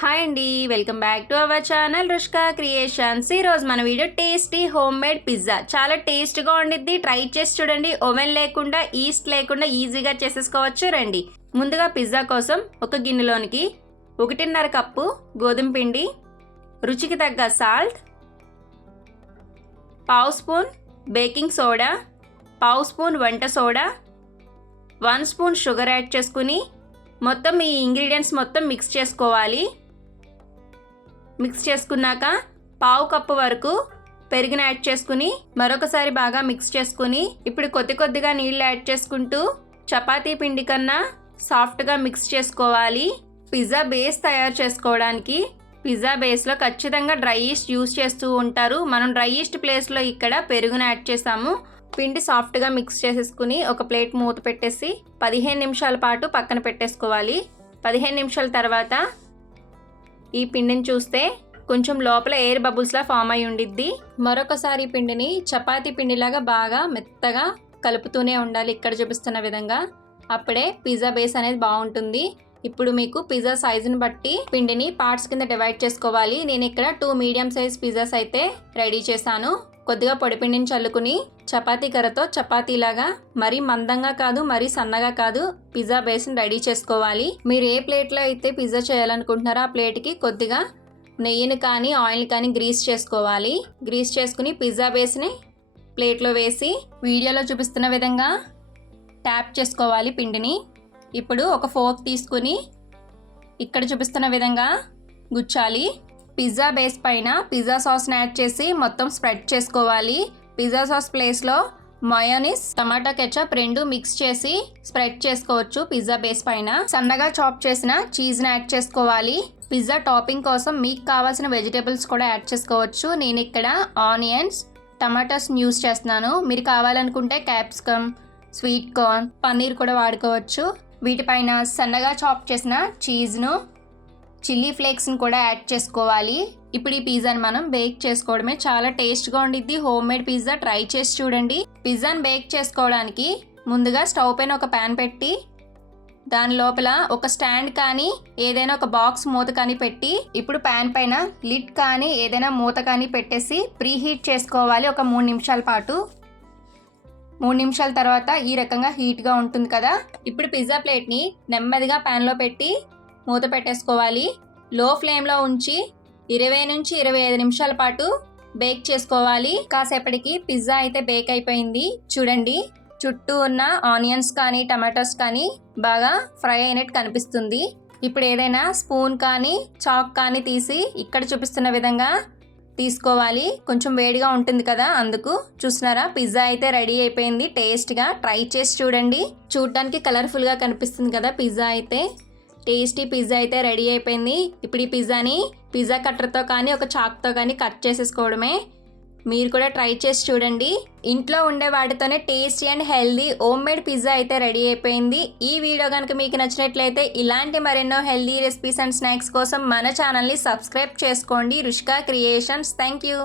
Hi అండి, welcome back to our channel Rushka creations. ఈరోజు మన video tasty home made pizza. చాలా టేస్ట్గా ఉండిద్ది, ట్రై చేసి చూడండి. ఓవెన్ లేకుండా, ఈస్ట్ లేకుండా ఈజీగా చేసేసుకోవచ్చు. రండి, ముందుగా పిజ్జా కోసం ఒక గిన్నెలోనికి 1.5 కప్పు గోధుమ పిండి, రుచికి తగ్గ సాల్ట్, పావు స్పూన్ బేకింగ్ సోడా, పావు స్పూన్ వంట సోడా, 1 స్పూన్ షుగర్ యాడ్ చేసుకుని మొత్తం ఈ ఇంగ్రీడియంట్స్ మొత్తం మిక్స్ చేసుకోవాలి. మిక్స్ చేసుకున్నాక పావు కప్పు వరకు పెరుగుని యాడ్ చేసుకుని మరొకసారి బాగా మిక్స్ చేసుకుని ఇప్పుడు కొద్దిగా నీళ్ళు యాడ్ చేసుకుంటూ చపాతీ పిండి కన్నా సాఫ్ట్గా మిక్స్ చేసుకోవాలి. పిజ్జా బేస్ తయారు చేసుకోవడానికి పిజ్జా బేస్లో ఖచ్చితంగా డ్రై ఈస్ట్ యూస్ చేస్తూ ఉంటారు. మనం డ్రై ఈస్ట్ ప్లేస్లో ఇక్కడ పెరుగుని యాడ్ చేసాము. పిండి సాఫ్ట్గా మిక్స్ చేసేసుకుని ఒక ప్లేట్ మూత పెట్టేసి 15 నిమిషాల పాటు పక్కన పెట్టేసుకోవాలి. 15 నిమిషాల తర్వాత ఈ పిండిని చూస్తే కొంచెం లోపల ఎయిర్ బబుల్స్లా ఫామ్ అయి ఉండిద్ది. మరొకసారి పిండిని చపాతీ పిండిలాగా బాగా మెత్తగా కలుపుతూనే ఉండాలి, ఇక్కడ చూపిస్తున్న విధంగా. అప్పుడే పిజ్జా బేస్ అనేది బాగుంటుంది. ఇప్పుడు మీకు పిజ్జా సైజుని బట్టి పిండిని పార్ట్స్ కింద డివైడ్ చేసుకోవాలి. నేను ఇక్కడ 2 మీడియం సైజ్ పిజ్జాస్ అయితే రెడీ చేశాను. కొద్దిగా పొడిపిండిని చల్లుకుని చపాతీ కర్రతో చపాతీలాగా మరీ మందంగా కాదు, మరీ సన్నగా కాదు పిజ్జా బేస్ని రెడీ చేసుకోవాలి. మీరు ఏ ప్లేట్లో అయితే పిజ్జా చేయాలనుకుంటున్నారో ఆ ప్లేట్కి కొద్దిగా నెయ్యిని కానీ ఆయిల్ కానీ గ్రీస్ చేసుకోవాలి. గ్రీస్ చేసుకుని పిజ్జా బేస్ని ప్లేట్లో వేసి వీడియోలో చూపిస్తున్న విధంగా ట్యాప్ చేసుకోవాలి పిండిని. ఇప్పుడు ఒక ఫోర్క్ తీసుకుని ఇక్కడ చూపిస్తున్న విధంగా గుచ్చాలి. పిజ్జా బేస్ పైన పిజ్జా సాస్ని యాడ్ చేసి మొత్తం స్ప్రెడ్ చేసుకోవాలి. పిజ్జా సాస్ ప్లేస్లో మయోనీస్, టమాటా కెచప్ రెండు మిక్స్ చేసి స్ప్రెడ్ చేసుకోవచ్చు. పిజ్జా బేస్ పైన సన్నగా చాప్ చేసిన చీజ్ని యాడ్ చేసుకోవాలి. పిజ్జా టాపింగ్ కోసం మీకు కావాల్సిన వెజిటేబుల్స్ కూడా యాడ్ చేసుకోవచ్చు. నేను ఇక్కడ ఆనియన్స్, టమాటాస్ యూస్ చేస్తున్నాను. మీరు కావాలనుకుంటే క్యాప్సికమ్, స్వీట్ కార్న్, పన్నీర్ కూడా వాడుకోవచ్చు. వీటిపైన సన్నగా చాప్ చేసిన చీజ్ను, చిల్లీ ఫ్లేక్స్ని కూడా యాడ్ చేసుకోవాలి. ఇప్పుడు ఈ పిజ్జాని మనం బేక్ చేసుకోవడమే. చాలా టేస్ట్గా ఉండిద్ది హోమ్ మేడ్ పిజ్జా. ట్రై చేసి చూడండి. పిజ్జాని బేక్ చేసుకోవడానికి ముందుగా స్టవ్ పైన ఒక ప్యాన్ పెట్టి దాని లోపల ఒక స్టాండ్ కానీ ఏదైనా ఒక బాక్స్ మూత కానీ పెట్టి ఇప్పుడు ప్యాన్ పైన లిడ్ కానీ ఏదైనా మూత కానీ పెట్టేసి ప్రీ హీట్ చేసుకోవాలి ఒక 3 నిమిషాల పాటు. 3 నిమిషాల తర్వాత ఈ రకంగా హీట్గా ఉంటుంది కదా. ఇప్పుడు పిజ్జా ప్లేట్ని నెమ్మదిగా ప్యాన్లో పెట్టి మూత పెట్టేసుకోవాలి. లో ఫ్లేమ్లో ఉంచి 20 నుంచి 25 నిమిషాల పాటు బేక్ చేసుకోవాలి. కాసేపటికి పిజ్జా అయితే బేక్ అయిపోయింది. చూడండి, చుట్టూ ఉన్న ఆనియన్స్ కానీ టమాటోస్ కానీ బాగా ఫ్రై అయినట్టు కనిపిస్తుంది. ఇప్పుడు ఏదైనా స్పూన్ కానీ చాక్ కానీ తీసి ఇక్కడ చూపిస్తున్న విధంగా తీసుకోవాలి. కొంచెం వేడిగా ఉంటుంది కదా, అందుకు. చూస్తున్నారా, పిజ్జా అయితే రెడీ అయిపోయింది. టేస్ట్గా ట్రై చేసి చూడండి. చూడటానికి కలర్ఫుల్గా కనిపిస్తుంది కదా పిజ్జా అయితే. టేస్టీ పిజ్జా అయితే రెడీ అయిపోయింది. ఇప్పుడు ఈ పిజ్జాని పిజ్జా కట్టర్తో కానీ ఒక చాక్తో కానీ కట్ చేసేసుకోవడమే. మీరు కూడా ట్రై చేసి చూడండి. ఇంట్లో ఉండే వాటితోనే tasty and healthy home made pizza అయితే రెడీ అయిపోయింది. ఈ వీడియో కనుక మీకు నచ్చినట్లయితే ఇలాంటి మరెన్నో హెల్దీ రెసిపీస్ అండ్ స్నాక్స్ కోసం మన ఛానల్ని సబ్స్క్రైబ్ చేసుకోండి. రుష్కా క్రియేషన్స్. Thank you.